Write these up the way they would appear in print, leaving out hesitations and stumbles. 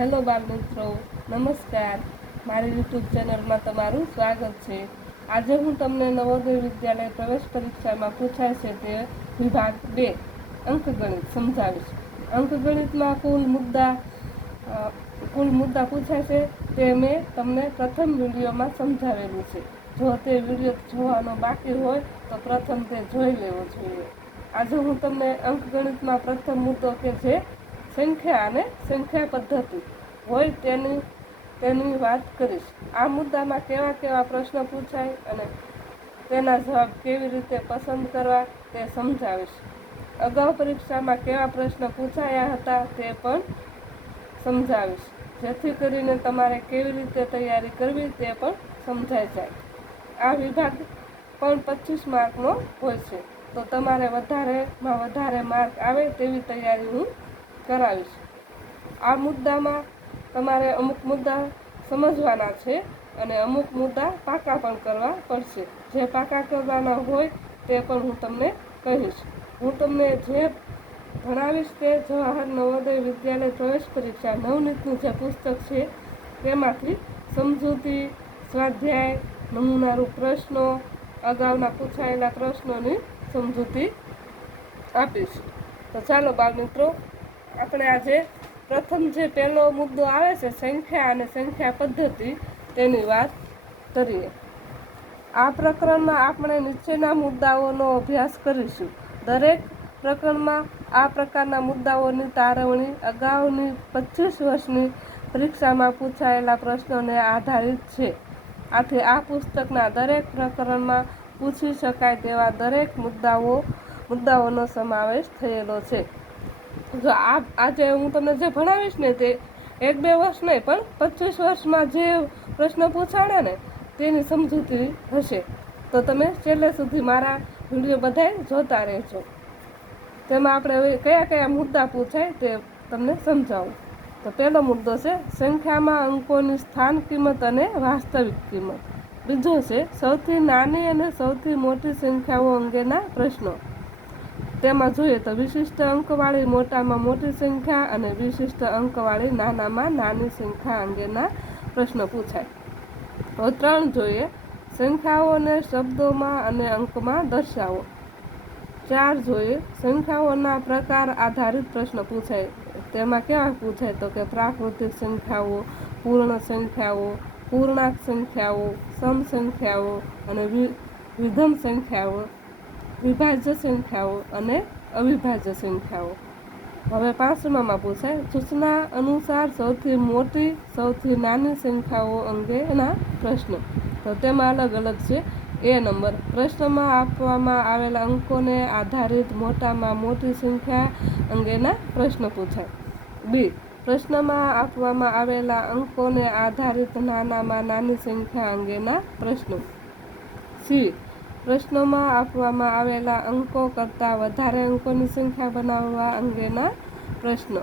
Hello બાળ મિત્રો, નમસ્કાર. મારી યુટ્યુબ ચેનલમાં તમારું સ્વાગત છે. આજે હું તમને નવોદય વિદ્યાલય પ્રવેશ પરીક્ષામાં પૂછાય છે તે વિભાગ 2 અંકગણિત સમજાવીશ. અંકગણિતમાં કુલ મુદ્દા પૂછાય છે તે મેં તમને પ્રથમ વિડીયોમાં સમજાવેલું છે. જો તે વિડીયો જોવાનો બાકી હોય તો પ્રથમ તે જોઈ લેવો જોઈએ. આજે હું તમને અંકગણિતમાં પ્રથમ મુદ્દો કે જે સંખ્યા અને સંખ્યા પદ્ધતિ હોય તેની વાત કરીશ. આ મુદ્દામાં કેવા કેવા પ્રશ્ન પૂછાય અને તેના જવાબ કેવી રીતે પસંદ કરવા તે સમજાવીશ. અગાઉ પરીક્ષામાં કેવા પ્રશ્ન પૂછાયા હતા તે પણ સમજાવીશ, જેથી કરીને તમારે કેવી રીતે તૈયારી કરવી તે પણ સમજાઈ જાય. આ વિભાગ પણ 25 માર્કનો હોય છે, તો તમારે વધારેમાં વધારે માર્ક આવે તેવી તૈયારી હું કરાવીશ. આ મુદ્દામાં તમારે અમુક મુદ્દા સમજવાના છે અને અમુક મુદ્દા પાકા પણ કરવા પડશે. જે પાકા કરવાના હોય તે પણ હું તમને કહીશ. હું તમને જે ભણાવીશ તે જવાહર નવોદય વિદ્યાલય પ્રવેશ પરીક્ષા નવનીતનું જે પુસ્તક છે તેમાંથી સમજૂતી, સ્વાધ્યાય, નમૂનારૂપ પ્રશ્નો, અગાઉના પૂછાયેલા પ્રશ્નોની સમજૂતી આપીશ. તો ચાલો બાળ મિત્રો, આપણે આજે પ્રથમ જે પહેલો મુદ્દો આવે છે સંખ્યા અને સંખ્યા પદ્ધતિ તેની વાત કરીએ. આ પ્રકરણમાં આપણે નીચેના મુદ્દાઓનો અભ્યાસ કરીશું. દરેક પ્રકરણમાં આ પ્રકારના મુદ્દાઓની તારવણી અગાઉની 25 વર્ષની પરીક્ષામાં પૂછાયેલા પ્રશ્નોને આધારિત છે. આથી આ પુસ્તકના દરેક પ્રકરણમાં પૂછી શકાય તેવા દરેક મુદ્દાઓનો સમાવેશ થયેલો છે. જો આજે હું તમને જે ભણાવીશ ને તે 1-2 વર્ષ નહીં પણ 25 વર્ષમાં જે પ્રશ્ન પૂછાડે ને તેની સમજૂતી હશે. તો તમે છેલ્લે સુધી મારા વિડીયો બધાય જોતા રહેજો. તેમાં આપણે હવે કયા કયા મુદ્દા પૂછાય તે તમને સમજાવું. તો પહેલો મુદ્દો છે સંખ્યામાં અંકોની સ્થાન કિંમત અને વાસ્તવિક કિંમત. બીજો છે સૌથી નાની અને સૌથી મોટી સંખ્યાઓ અંગેના પ્રશ્નો. તેમાં જોઈએ તો વિશિષ્ટ અંકવાળી મોટામાં મોટી સંખ્યા અને વિશિષ્ટ અંકવાળી નાનામાં નાની સંખ્યા અંગેના પ્રશ્નો પૂછાય. હવે 3 જોઈએ સંખ્યાઓને શબ્દોમાં અને અંકમાં દર્શાવો. 4 જોઈએ સંખ્યાઓના પ્રકાર આધારિત પ્રશ્ન પૂછાય. તેમાં કેવા પૂછાય તો કે પ્રાકૃતિક સંખ્યાઓ, પૂર્ણ સંખ્યાઓ, પૂર્ણાંક સંખ્યાઓ, સમ સંખ્યાઓ અને વિષમ સંખ્યાઓ, વિભાજ્ય સંખ્યાઓ અને અવિભાજ્ય સંખ્યાઓ. હવે 5માં પૂછાય સૂચના અનુસાર સૌથી મોટી સૌથી નાની સંખ્યાઓ અંગેના પ્રશ્નો. તો તેમાં અલગ અલગ છે. એ નંબર પ્રશ્નમાં આપવામાં આવેલા અંકોને આધારિત મોટામાં મોટી સંખ્યા અંગેના પ્રશ્નો પૂછાય. બી પ્રશ્નમાં આપવામાં આવેલા અંકોને આધારિત નાનામાં નાની સંખ્યા અંગેના પ્રશ્નો. સી પ્રશ્નોમાં આપવામાં આવેલા અંકો કરતાં વધારે અંકોની સંખ્યા બનાવવા અંગેના પ્રશ્નો.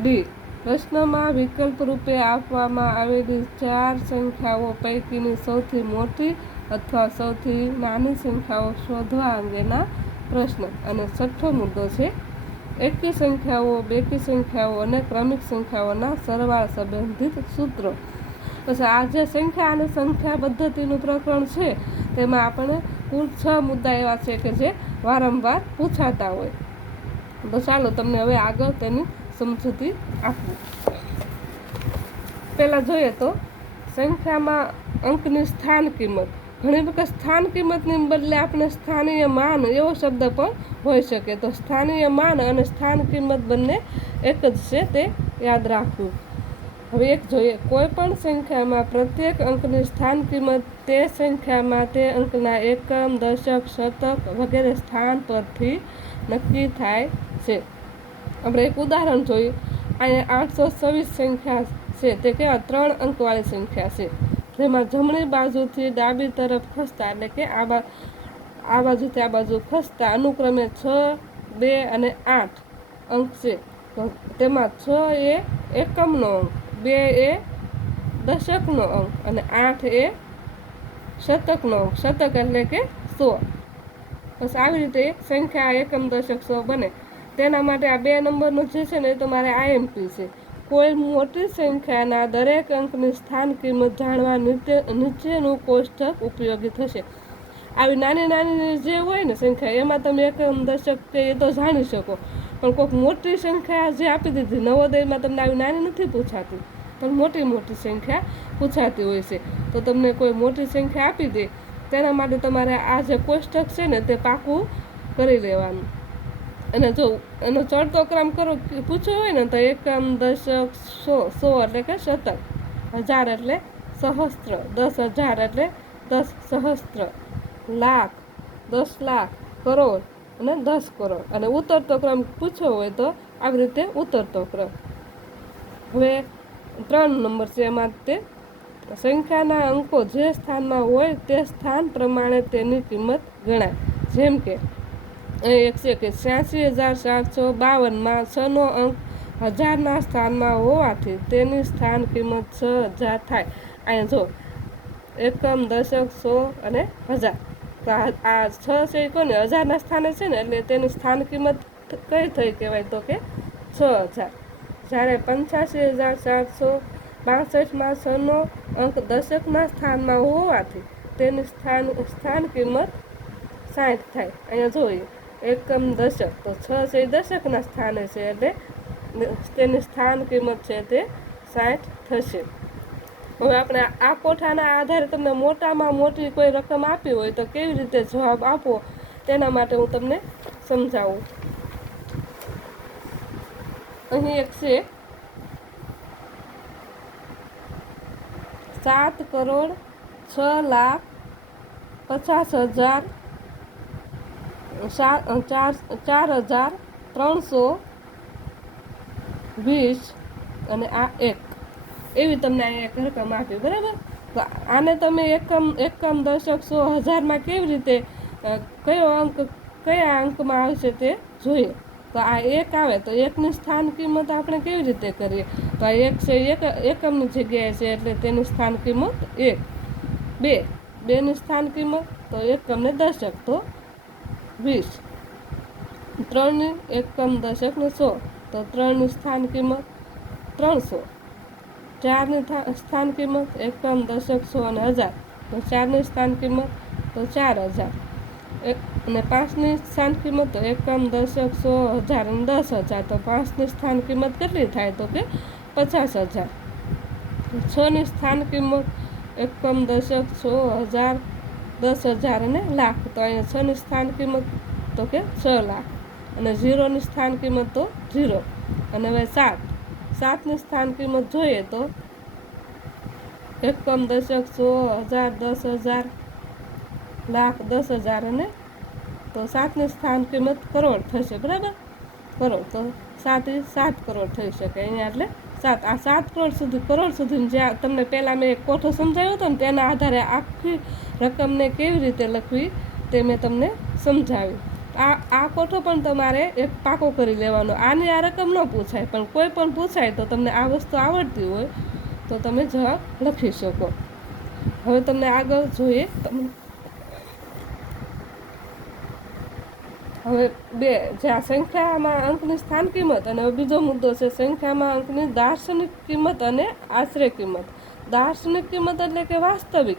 ડી પ્રશ્નમાં વિકલ્પ રૂપે આપવામાં આવેલી 4 સંખ્યાઓ પૈકીની સૌથી મોટી અથવા સૌથી નાની સંખ્યાઓ શોધવા અંગેના પ્રશ્ન. અને 6થો મુદ્દો છે એકી સંખ્યાઓ, બેકી સંખ્યાઓ અને ક્રમિક સંખ્યાઓના સરવાળા સંબંધિત સૂત્રો. પછી આ જે સંખ્યા અને સંખ્યા પદ્ધતિનું પ્રકરણ છે તેમાં આપણે કુલ 6 મુદ્દા એવા છે કે જે વારંવાર પૂછાતા હોય. તો ચાલો તમને હવે આગળ તેની સમજૂતી આપું. પહેલાં જોઈએ તો સંખ્યામાં અંકની સ્થાન કિંમત. ઘણી વખત સ્થાન કિંમતની બદલે આપણે સ્થાનીય માન એવો શબ્દ પણ હોઈ શકે. તો સ્થાનીય માન અને સ્થાન કિંમત બંને એક જ છે, તે યાદ રાખવું. હવે 1 જોઈએ કોઈ પણ સંખ્યામાં પ્રત્યેક અંકની સ્થાન કિંમત તે સંખ્યામાં તે અંકના એકમ, દશક, શતક વગેરે સ્થાન પરથી નક્કી થાય છે. આપણે એક ઉદાહરણ જોઈએ. અહીંયા 826 સંખ્યા છે તે કેવા 3 અંકવાળી સંખ્યા છે, જેમાં જમણી બાજુથી ડાબી તરફ ખસતા એટલે કે આ બાજુથી આ બાજુ ખસતા અનુક્રમે 6, 2 અને 8 અંક છે. તો તેમાં 6 એ એકમનો અંક, 2 એ દશકનો અંક અને 8 એ શતકનો અંક. શતક એટલે કે 100. બસ આવી રીતે એક સંખ્યા એકમ, દશક, 100 બને. તેના માટે આ 2 નંબરનું જે છે ને એ તમારે IMP છે. કોઈ મોટી સંખ્યાના દરેક અંકની સ્થાન કિંમત જાણવા નીચેનું કોષ્ટક ઉપયોગી થશે. આવી નાની નાની જે હોય ને સંખ્યા એમાં તમે એકમ દશક કે એ તો જાણી શકો, પણ કોઈક મોટી સંખ્યા જે આપી દીધી નવોદયમાં તમને આવી નાની નથી પૂછાતી, પણ મોટી મોટી સંખ્યા પૂછાતી હોય છે. તો તમને કોઈ મોટી સંખ્યા આપી દે તેના માટે તમારે આ જે કોષ્ટક છે ને તે પાકું કરી લેવાનું. અને જો એનો ચડતો ક્રમ પૂછ્યો હોય ને તો એકમ દશક સો એટલે કે શતક, 1000 એટલે સહસ્ત્ર, 10,000 એટલે 10 સહસ્ત્ર, લાખ 10 લાખ, કરોડ અને 10 કરોડ. અને ઉતરતો ક્રમ પૂછ્યો હોય તો આવી રીતે ઉતરતો ક્રમ. હવે 3 નંબર છે એમાં તે સંખ્યાના અંકો જે સ્થાનમાં હોય તે સ્થાન પ્રમાણે તેની કિંમત ગણાય. જેમ કે એક છે કે 86,752માં 6નો અંક 1000ના સ્થાનમાં હોવાથી તેની સ્થાન કિંમત 6000 થાય. અહીંયા જો એકમ દશક 100 અને 1000, તો આ 6 છે એ કોને 1000ના સ્થાને છે ને, એટલે તેની સ્થાન કિંમત કઈ થઈ કહેવાય તો કે 6000. જ્યારે 85,762માં 6નો અંક દશકના સ્થાનમાં હોવાથી તેની સ્થાન કિંમત 60 થાય. અહીંયા જોઈએ એકમ દશક, તો 6 છે એ દશકના સ્થાને છે એટલે તેની સ્થાન કિંમત છે તે 60 થશે. હવે આપણે આ કોઠાના આધારે તમને મોટામાં મોટી કોઈ રકમ આપી હોય તો કેવી રીતે જવાબ આપો તેના માટે હું તમને સમજાવું. અહીં એક છે 7,06,50,000 4,320 અને આ 1 એવી તમને અહીંયા એક રકમ આપી, બરાબર. તો આને તમે એકમ દશક 100,000માં કેવી રીતે કયા અંકમાં આવશે તે જોઈએ. તો આ 1 આવે તો 1ની સ્થાન કિંમત આપણે કેવી રીતે કરીએ, તો આ 1 છે એકમની જગ્યાએ છે એટલે તેની સ્થાન કિંમત 1. 2ની સ્થાન કિંમત તો એકમ ને દશક તો 20. 3ની એકમ દશક ને 100 તો 3ની સ્થાન કિંમત 300. 4ની સ્થાન કિંમત એકમ દશક 100 અને 1000 તો 4ની સ્થાન કિંમત તો 4000. અને 5ની સ્થાન કિંમત તો એકમ દશક 100, 1000 અને 10,000 તો 5ની સ્થાન કિંમત કેટલી થાય તો કે 50,000. 6ની સ્થાન કિંમત એકમ દશક 100, 1000, 10,000 અને લાખ, તો અહીંયા 6ની સ્થાન કિંમત તો કે 6 લાખ. અને 0ની સ્થાન કિંમત તો 0. અને હવે 7ની સ્થાન કિંમત જોઈએ તો એકમ દશક 100, 1000, 10,000, લાખ, 10,000 અને તો 7ની સ્થાન કિંમત કરોડ થશે, બરાબર. કરોડ તો 7 કરોડ થઈ શકે અહીંયા, એટલે 7 આ 7 કરોડ સુધી જ્યાં તમને પહેલાં મેં એક કોઠો સમજાવ્યો હતો ને તેના આધારે આખી રકમને કેવી રીતે લખવી તે મેં તમને સમજાવ્યું. આ કોઠો પણ તમારે એક પાકો કરી લેવાનો. આની આ રકમ ન પૂછાય, પણ કોઈ પણ પૂછાય તો તમને આ વસ્તુ આવડતી હોય તો તમે જવાબ લખી શકો. હવે તમને આગળ જોઈએ. હવે 2 જે આ સંખ્યામાં અંકની સ્થાન કિંમત, અને બીજો મુદ્દો છે સંખ્યામાં અંકની દાર્શનિક કિંમત અને આશરે કિંમત. દાર્શનિક કિંમત એટલે કે વાસ્તવિક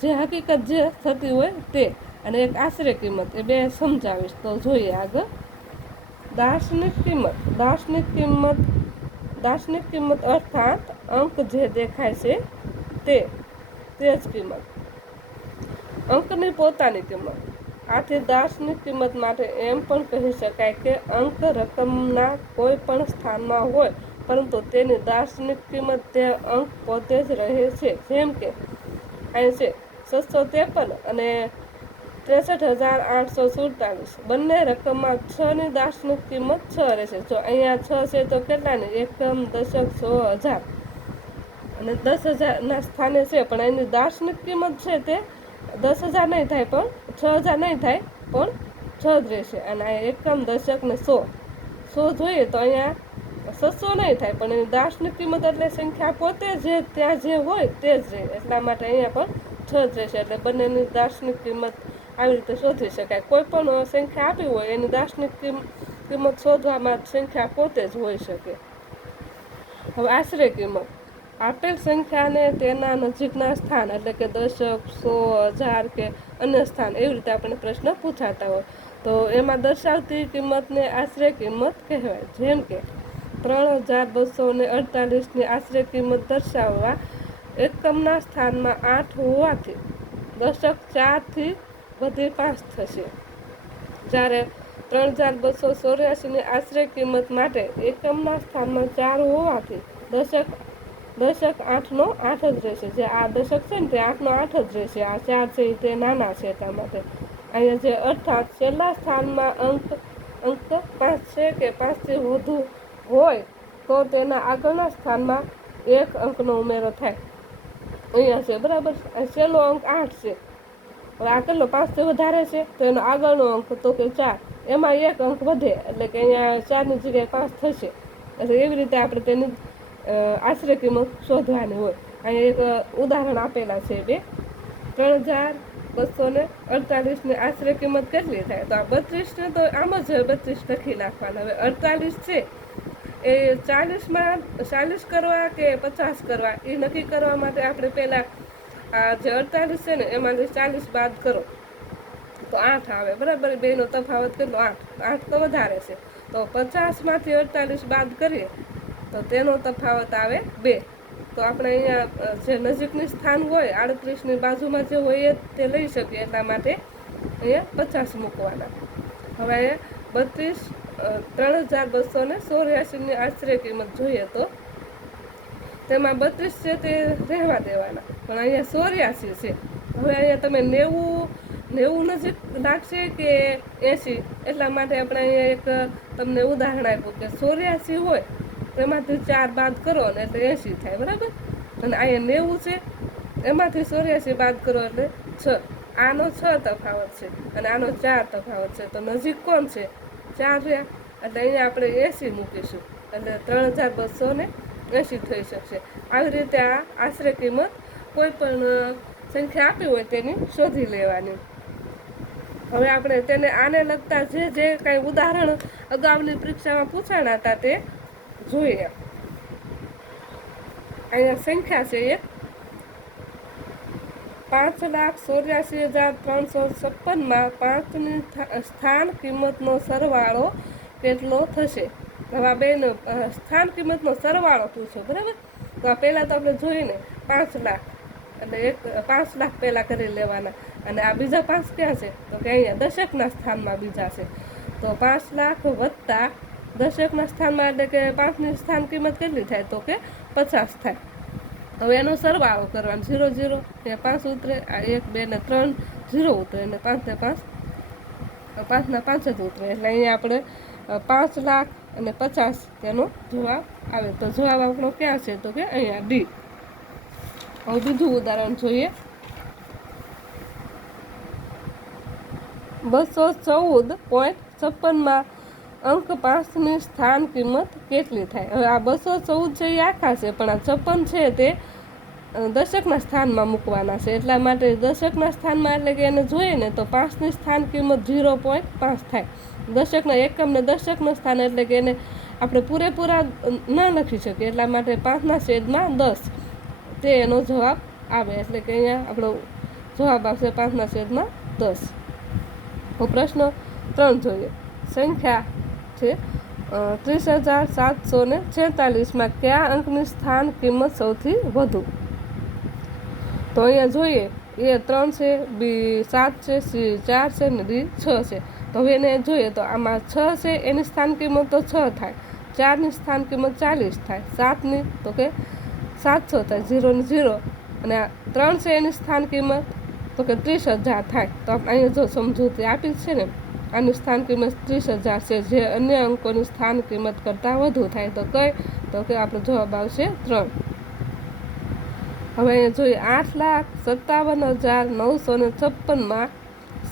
જે હકીકત જે થતી હોય તે, અને એક આશરે કિંમત, એ 2 સમજાવીશ. તો જોઈએ આગળ. દાર્શનિક કિંમત અર્થાત અંક જે દેખાય છે તે જ કિંમત, અંકની પોતાની કિંમત. આથી દાર્શનિક કિંમત માટે એમ પણ કહી શકાય કે અંક રકમના કોઈ પણ સ્થાનમાં હોય પરંતુ તેની દાર્શનિક કિંમત તે અંક પોતે જ રહે છે. જેમ કે અહીં છે 653 અને 63,847, બંને રકમમાં 6ની દાર્શનિક કિંમત 6 રહેશે. જો અહીંયા 6 છે તો કેટલાની એકમ દશક 100,000 અને 10,000ના સ્થાને છે, પણ એની દાર્શનિક કિંમત છે તે 10,000 નહીં થાય, પણ 6,000 નહીં થાય, પણ 6 જ રહેશે. અને અહીંયા એકમ દશક ને 100 જોઈએ તો અહીંયા 600 નહીં થાય, પણ એની દાર્શનિક કિંમત એટલે સંખ્યા પોતે જે ત્યાં જે હોય તે જ રહે, એટલા માટે અહીંયા પણ 6 જ રહેશે. એટલે બંનેની દાર્શનિક કિંમત આવી રીતે શોધી શકાય. કોઈ પણ સંખ્યા આપી હોય એની દાર્શનિક કિંમત શોધવામાં સંખ્યા પોતે જ હોઈ શકે. હવે આશરે કિંમત આપેલ સંખ્યાને તેના નજીકના સ્થાન એટલે કે દશક, 100, 1000 કે અન્ય સ્થાન એવી રીતે આપણને પ્રશ્ન પૂછાતા હોય તો એમાં દર્શાવતી કિંમતને આશરે કિંમત કહેવાય. જેમ કે 3248ની આશરે કિંમત દર્શાવવા એકમના સ્થાનમાં 8 હોવાથી દશક 4થી વધી 5 થશે. જ્યારે 3284ની આશરે કિંમત માટે એકમના સ્થાનમાં 4 હોવાથી દશક 8નો 8 જ રહેશે. જે આ દશક છે ને તે 8નો 8 જ રહેશે. આ 4 છે તે નાના છે એટલા માટે. અહીંયા જે અર્થાત છેલ્લા સ્થાનમાં અંક 5 છે કે 5થી વધુ હોય તો તેના આગળના સ્થાનમાં 1 અંકનો ઉમેરો થાય. અહીંયા છે બરાબર. છેલ્લો અંક 8 છે. હવે આ કેટલો 5થી વધારે છે તો એનો આગળનો અંક તો કે 4, એમાં 1 અંક વધે એટલે કે અહીંયા 4ની જગ્યાએ 5 થશે. એટલે એવી રીતે આપણે તેની આશરે કિંમત શોધવાની હોય. અહીંયા એક ઉદાહરણ આપેલા છે બે. 3248ની આશરે કિંમત કેટલી થાય? તો આ 32ને તો આમ જ 32 લખી નાખવાના. હવે 48 છે એ 40 કરવા કે 50 કરવા એ નક્કી કરવા માટે આપણે પહેલાં આ જે 48 છે ને એમાંથી 40 બાદ કરો તો 8 આવે બરાબર. બેનો તફાવત કેટલો? 8 તો વધારે છે. તો 50માંથી 48 બાદ કરીએ તો તેનો તફાવત આવે 2. તો આપણે અહીંયા જે નજીકની સ્થાન હોય 38ની બાજુમાં જે હોય તે લઈ શકીએ એટલા માટે અહીંયા 50 મૂકવાના. હવે 3284ની આશરે કિંમત જોઈએ તો તેમાં 32 છે તે રહેવા દેવાના, પણ અહીંયા 84 છે. હવે અહીંયા તમે 90 નજીક લાગશે કે 80 એટલા માટે આપણે અહીંયા એક તમને ઉદાહરણ આપ્યું કે 84 હોય તેમાંથી 4 બાદ કરો ને એટલે 80 થાય બરાબર. અને અહીંયા 90 છે એમાંથી 84 બાદ કરો એટલે 6. આનો 6 તફાવત છે અને આનો 4 તફાવત છે. તો નજીક કોણ છે? 4 રહ્યા. એટલે અહીંયા આપણે 80 મૂકીશું એટલે 3280 થઈ શકશે. આવી રીતે આ આશરે કિંમત કોઈ પણ સંખ્યા આપી હોય તેની શોધી લેવાની. હવે આપણે તેને આને લગતા જે કાંઈ ઉદાહરણ અગાઉની પરીક્ષામાં પૂછાણા હતા તે જોઈએ. અહીંયા સંખ્યા છે એક 5,84,356માં 5ની સ્થાન કિંમતનો સરવાળો કેટલો થશે? હવે આ બેનો સ્થાન કિંમતનો સરવાળો પૂછો બરાબર. તો આ પહેલાં તો આપણે જોઈને 5 લાખ એટલે 5 લાખ પહેલાં કરી લેવાના. અને આ બીજા 5 ક્યાં છે? તો કે અહીંયા દશકના સ્થાનમાં બીજા છે. તો 5 લાખ વત્તા દશકના સ્થાનમાં એટલે કે 5ની સ્થાન કિંમત કેટલી થાય? તો કે 50 થાય. હવે એનો સરવાળો કરવાનો. 0 0 ત્યાં 5 ઉતરે, આ 1 2 ને 3 0 ઉતરે અને 5 ને 5 5ના 5 જ ઉતરે. એટલે અહીંયા આપણે 5 લાખ અને 50 તેનો જવાબ આવે. તો જવાબ આપણો ક્યાં છે? તો કે અહીંયા ડી. હવે બીજું ઉદાહરણ જોઈએ. 214.56માં અંક 5ની સ્થાન કિંમત કેટલી થાય? હવે આ 214 છે એ આખા છે, પણ આ 56 છે તે દશકના સ્થાનમાં મૂકવાના છે. એટલા માટે દશકના સ્થાનમાં એટલે કે એને જોઈએ ને તો 5ની સ્થાન કિંમત 0.5 થાય. દશકના એકમને દશકનું સ્થાન એટલે કે એને આપણે પૂરેપૂરા ના લખી શકીએ. એટલા માટે 5/10 તે એનો જવાબ આવે. એટલે કે અહીંયા આપણો જવાબ આવશે 5/10. તો પ્રશ્ન 3 જોઈએ. સંખ્યા છે 30,746માં કયા અંકની સ્થાન કિંમત સૌથી વધુ? તો અહીંયા જોઈએ એ 3 છે, બી 7 છે, સી 4 છે ને ડી 6 છે. તો હવે એને જોઈએ તો આમાં 6 છે એની સ્થાન કિંમત તો 6 થાય, 4ની સ્થાન કિંમત 40 થાય, 7ની તો કે 700 થાય, 0 ને 0. અને 3 છે એની સ્થાન કિંમત તો કે 30,000 થાય. તો આપણે અહીંયા જો સમજૂતી આપી છે ને આની સ્થાન કિંમત 30,000 છે, જે અન્ય અંકોની સ્થાન કિંમત કરતાં વધુ થાય. તો કઈ? તો કે આપણો જવાબ આવશે 3. હવે અહીંયા જોઈએ 8,57,956માં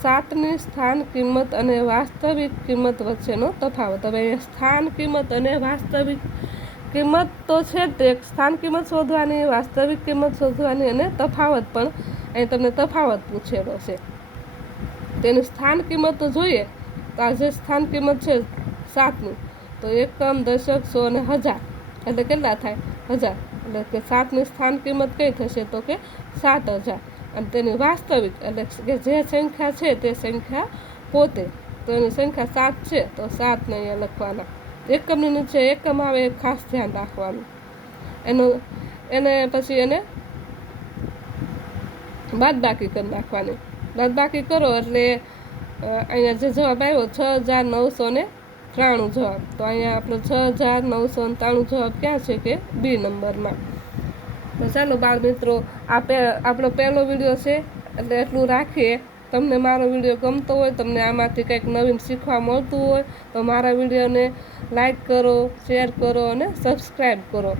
7ની સ્થાન કિંમત અને વાસ્તવિક કિંમત વચ્ચેનો તફાવત. હવે અહીંયા સ્થાન કિંમત અને વાસ્તવિક કિંમત તો છે તે સ્થાન કિંમત શોધવાની, વાસ્તવિક કિંમત શોધવાની અને તફાવત પણ અહીં તમને તફાવત પૂછેલો છે. તેની સ્થાન કિંમત તો જોઈએ તો આ જે સ્થાન કિંમત છે 7ની તો એકમ, દશક, 100 અને 1000 એટલે કેટલા થાય 1000, એટલે કે 7ની સ્થાન કિંમત કઈ થશે તો કે 7000, અને તેની વાસ્તવિક એટલે કે જે સંખ્યા છે તે સંખ્યા પોતે, તો એની સંખ્યા 7 છે તો 7 ને અહીંયા લખવાના. એકમની નીચે એકમ આવે એ ખાસ ધ્યાન રાખવાનું. એને પછી એને બાદબાકી કરી નાખવાની. બાદબાકી કરો એટલે અહીંયા જે જવાબ આવ્યો 6993 જવાબ, તો અહીંયા આપણો 6993 જવાબ ક્યાં છે કે બી નંબરમાં. તો ચાલો બાળ મિત્રો, આપણો પહેલો વિડીયો છે એટલે એટલું રાખીએ. તમને મારો વિડીયો ગમતો હોય, તમને આમાંથી કંઈક નવીન શીખવા મળતું હોય તો મારા વિડીયોને લાઈક કરો, શેર કરો અને સબસ્ક્રાઈબ કરો.